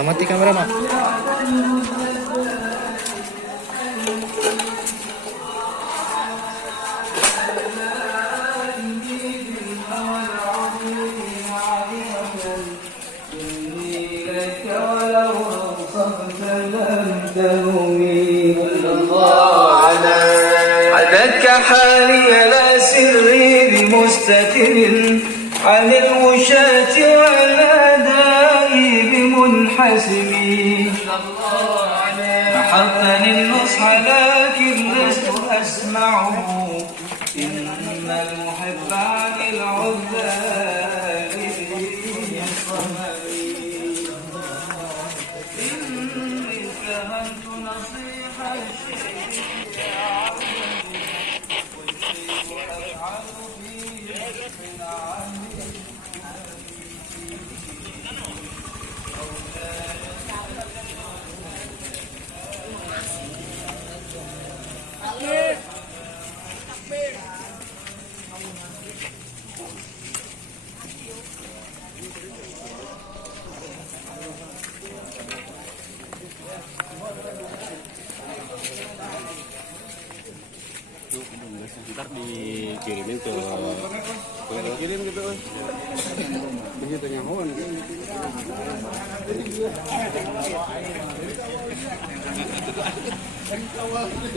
amat di kamera mak. عدك حالي لا سري بمستتر عن الوشاة والأداء بمنحسم محطني النصح لكن لست أسمعه إن المحب عن العذاب إني اتهمت نصيح الشيخ ntar dikirimin ke kirim gitu begitu nyamuan dikirim dari nomornya.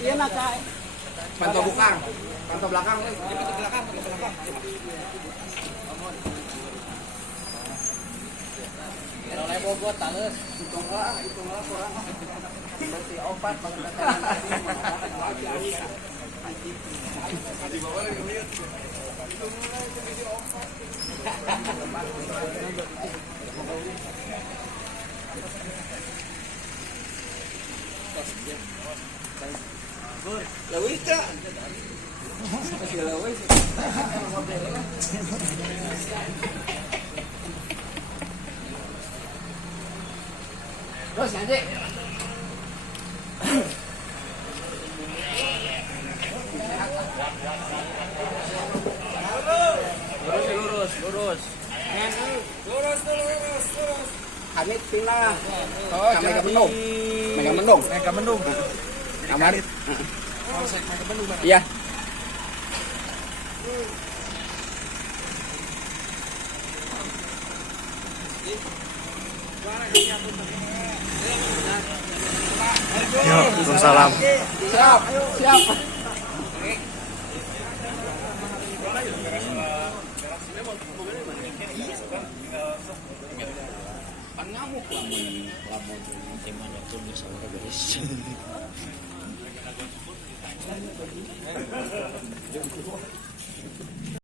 Iya maka. pantau belakang, pantau belakang. Kalau level buat talus, hitung lah kurang. Berarti opat Lewis tak? Masih lewis. Terus nanti. Lurus. Kami pindah. Oh, Mega Mendung. Kamar. Mega Mendung. Iya. Yo, salam. Siap. Ngamuk lamun temanya tuh misalnya guys.